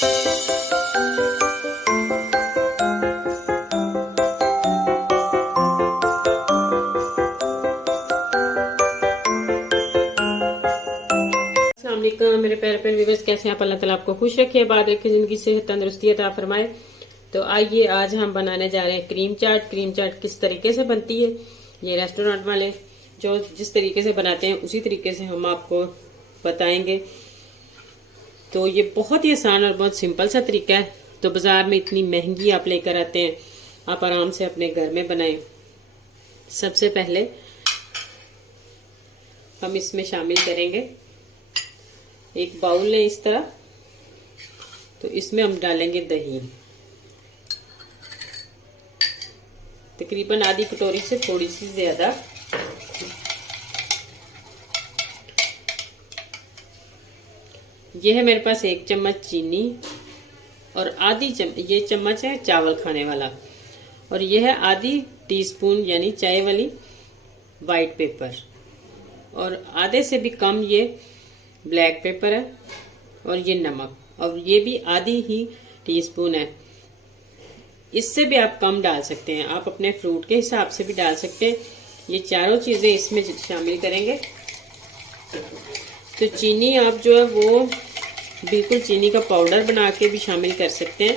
मेरे प्यारे प्यारे व्यूअर्स, कैसे हैं आप? अल्लाह ताला आपको खुश रखे, बात रखे, जिंदगी सेहत तंदुरुस्ती अता फरमाए। तो आइए आज हम बनाने जा रहे हैं क्रीम चाट। क्रीम चाट किस तरीके से बनती है, ये रेस्टोरेंट वाले जो जिस तरीके से बनाते हैं उसी तरीके से हम आपको बताएंगे। तो ये बहुत ही आसान और बहुत सिंपल सा तरीका है। तो बाजार में इतनी महंगी आप लेकर आते हैं, आप आराम से अपने घर में बनाएं। सबसे पहले हम इसमें शामिल करेंगे एक बाउल लें इस तरह। तो इसमें हम डालेंगे दही, तकरीबन आधी कटोरी से थोड़ी सी ज्यादा। यह है मेरे पास 1 चम्मच चीनी और आधी ये चम्मच है चावल खाने वाला, और यह है आधी टीस्पून यानी चाय वाली वाइट पेपर, और आधे से भी कम ये ब्लैक पेपर है, और ये नमक, और ये भी आधी ही टीस्पून है। इससे भी आप कम डाल सकते हैं, आप अपने फ्रूट के हिसाब से भी डाल सकते हैं। ये चारों चीजें इसमें शामिल करेंगे। तो चीनी आप जो है वो बिल्कुल चीनी का पाउडर बना के भी शामिल कर सकते हैं,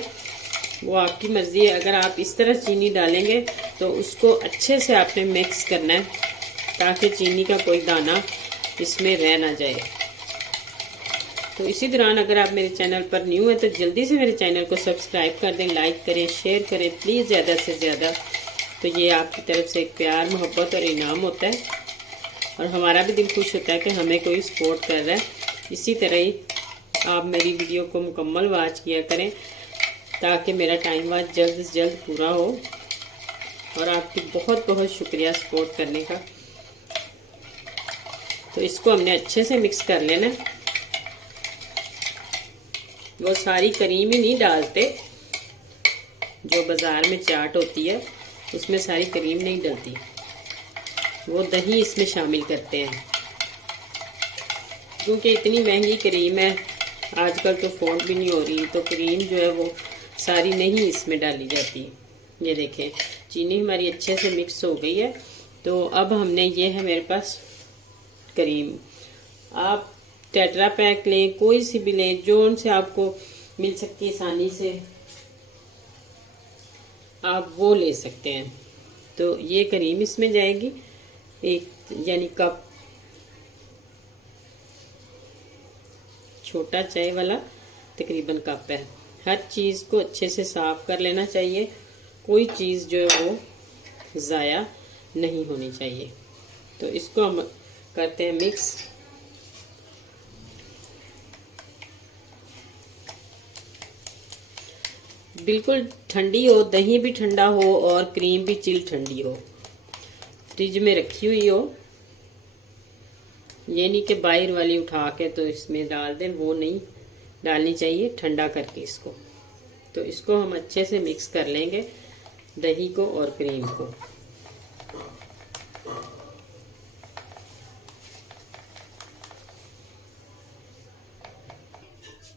वो आपकी मर्जी है। अगर आप इस तरह चीनी डालेंगे तो उसको अच्छे से आपने मिक्स करना है ताकि चीनी का कोई दाना इसमें रह ना जाए। तो इसी दौरान अगर आप मेरे चैनल पर न्यू हैं तो जल्दी से मेरे चैनल को सब्सक्राइब कर दें, लाइक करें, शेयर करें प्लीज़ ज़्यादा से ज़्यादा। तो ये आपकी तरफ से एक प्यार, मोहब्बत और इनाम होता है, और हमारा भी दिल खुश होता है कि हमें कोई सपोर्ट कर रहा है। इसी तरह ही आप मेरी वीडियो को मुकम्मल वॉच किया करें ताकि मेरा टाइम वॉच जल्द से जल्द पूरा हो। और आपकी बहुत बहुत शुक्रिया सपोर्ट करने का। तो इसको हमने अच्छे से मिक्स कर लेना है। वो सारी क्रीम ही नहीं डालते, जो बाजार में चाट होती है उसमें सारी क्रीम नहीं डलती, वो दही इसमें शामिल करते हैं। क्योंकि इतनी महंगी क्रीम है आजकल, तो अफोर्ड भी नहीं हो रही, तो क्रीम जो है वो सारी नहीं इसमें डाली जाती। ये देखें चीनी हमारी अच्छे से मिक्स हो गई है। तो अब हमने, ये है मेरे पास क्रीम, आप टेट्रा पैक लें, कोई सी भी लें जो उनसे आपको मिल सकती है आसानी से, आप वो ले सकते हैं। तो ये क्रीम इसमें जाएगी, एक यानी कप, छोटा चाय वाला तकरीबन कप है। हर चीज़ को अच्छे से साफ कर लेना चाहिए, कोई चीज़ जो है वो ज़ाया नहीं होनी चाहिए। तो इसको हम करते हैं मिक्स। बिल्कुल ठंडी हो, दही भी ठंडा हो और क्रीम भी चिल ठंडी हो, फ्रिज में रखी हुई हो। ये नहीं कि बाहर वाली उठा के तो इसमें डाल दें, वो नहीं डालनी चाहिए, ठंडा करके इसको। तो इसको हम अच्छे से मिक्स कर लेंगे, दही को और क्रीम को।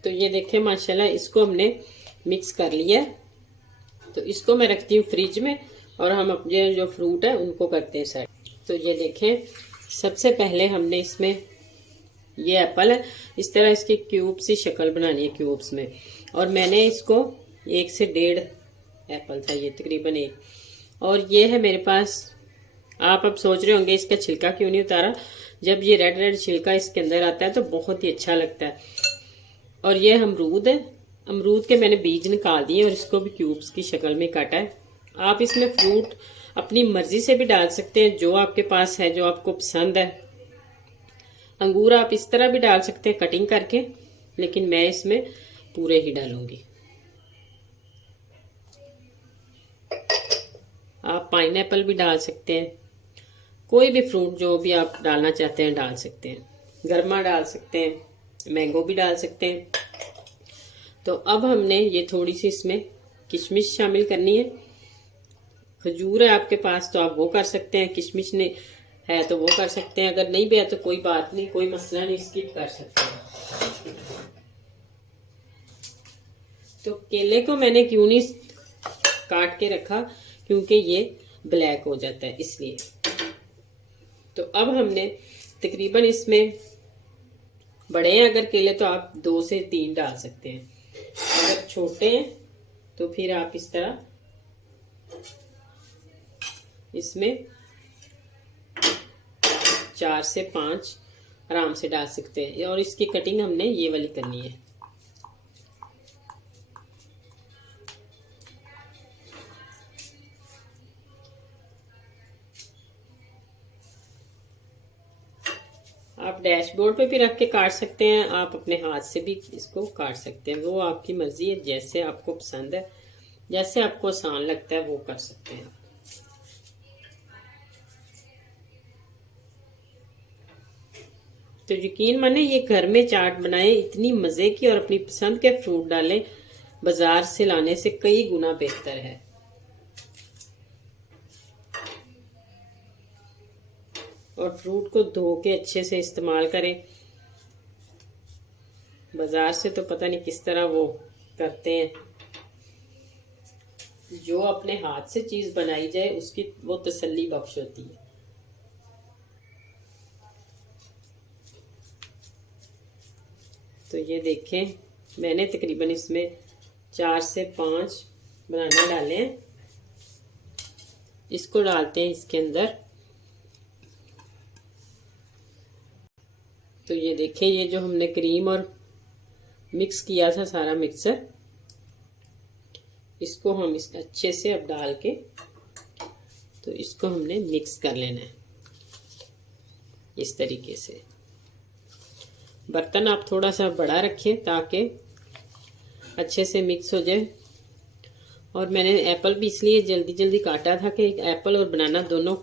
तो ये देखें माशाल्लाह इसको हमने मिक्स कर लिया। तो इसको मैं रखती हूँ फ्रिज में, और हम अपने जो फ्रूट है उनको करते हैं सेट। तो ये देखें सबसे पहले हमने इसमें, ये एप्पल है, इस तरह इसकी क्यूब सी शक्ल बनानी है क्यूब्स में, और मैंने इसको 1 से 1.5 एप्पल था ये तकरीबन 1। और ये है मेरे पास, आप अब सोच रहे होंगे इसका छिलका क्यों नहीं उतारा, जब ये रेड रेड छिलका इसके अंदर आता है तो बहुत ही अच्छा लगता है। और ये अमरूद है, अमरूद के मैंने बीज निकाल दिए और इसको भी क्यूब्स की शक्ल में काटा है। आप इसमें फ्रूट अपनी मर्जी से भी डाल सकते हैं, जो आपके पास है, जो आपको पसंद है। अंगूर आप इस तरह भी डाल सकते हैं कटिंग करके, लेकिन मैं इसमें पूरे ही डालूंगी। आप पाइनएप्पल भी डाल सकते हैं, कोई भी फ्रूट जो भी आप डालना चाहते हैं डाल सकते हैं। गरमा डाल सकते हैं, मैंगो भी डाल सकते हैं। तो अब हमने ये थोड़ी सी इसमें किशमिश शामिल करनी है। खजूर है आपके पास तो आप वो कर सकते हैं, किशमिश ने है तो वो कर सकते हैं, अगर नहीं भी है तो कोई बात नहीं, कोई मसला नहीं, स्किप कर सकते हैं। तो केले को मैंने क्यों नहीं काट के रखा, क्योंकि ये ब्लैक हो जाता है इसलिए। तो अब हमने तकरीबन इसमें, बड़े हैं अगर केले तो आप 2 से 3 डाल सकते हैं, अगर छोटे हैं तो फिर आप इस तरह इसमें 4 से 5 आराम से डाल सकते हैं। और इसकी कटिंग हमने ये वाली करनी है। आप डैशबोर्ड पे भी रख के काट सकते हैं, आप अपने हाथ से भी इसको काट सकते हैं, वो आपकी मर्जी है, जैसे आपको पसंद है, जैसे आपको आसान लगता है वो कर सकते हैं। तो यकीन माने ये घर में चाट बनाए, इतनी मजे की, और अपनी पसंद के फ्रूट डालें, बाजार से लाने से कई गुना बेहतर है। और फ्रूट को धो के अच्छे से इस्तेमाल करें। बाजार से तो पता नहीं किस तरह वो करते हैं। जो अपने हाथ से चीज बनाई जाए उसकी वो तसल्ली बख्श होती है। तो ये देखें, मैंने तकरीबन इसमें 4 से 5 बनाना डाले हैं। इसको डालते हैं इसके अंदर। तो ये देखें, ये जो हमने क्रीम और मिक्स किया था सारा मिक्सर, इसको हम इस अच्छे से अब डाल के, तो इसको हमने मिक्स कर लेना है इस तरीके से। बर्तन आप थोड़ा सा बड़ा रखें ताकि अच्छे से मिक्स हो जाए। और मैंने एप्पल भी इसलिए जल्दी जल्दी काटा था कि एप्पल और बनाना दोनों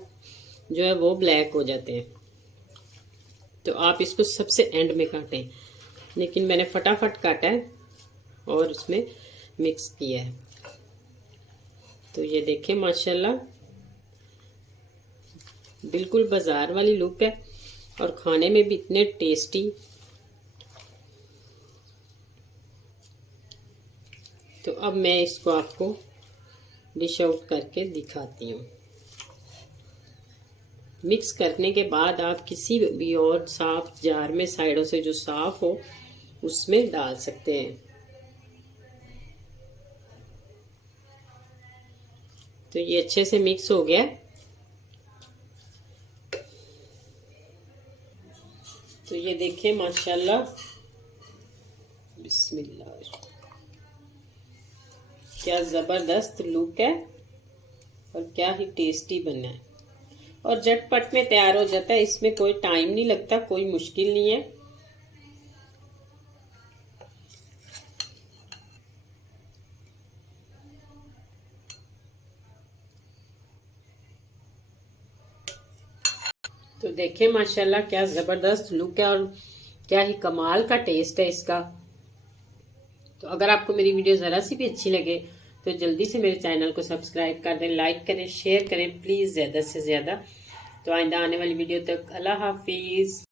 जो है वो ब्लैक हो जाते हैं। तो आप इसको सबसे एंड में काटें, लेकिन मैंने फटाफट काटा है और उसमें मिक्स किया है। तो ये देखें, माशाल्लाह बिल्कुल बाजार वाली लुक है और खाने में भी इतने टेस्टी। तो अब मैं इसको आपको डिश आउट करके दिखाती हूँ। मिक्स करने के बाद आप किसी भी और साफ जार में साइडों से जो साफ हो उसमें डाल सकते हैं। तो ये अच्छे से मिक्स हो गया। तो ये देखिए माशाल्लाह, बिस्मिल्लाह, क्या ज़बरदस्त लुक है और क्या ही टेस्टी बना है। और झटपट में तैयार हो जाता है, इसमें कोई टाइम नहीं लगता, कोई मुश्किल नहीं है। तो देखिए माशाल्लाह क्या ज़बरदस्त लुक है और क्या ही कमाल का टेस्ट है इसका। तो अगर आपको मेरी वीडियो ज़रा सी भी अच्छी लगे तो जल्दी से मेरे चैनल को सब्सक्राइब कर दें, लाइक करें, शेयर करें प्लीज़ ज़्यादा से ज़्यादा। तो आइंदा आने वाली वीडियो तक अल्लाह हाफिज़।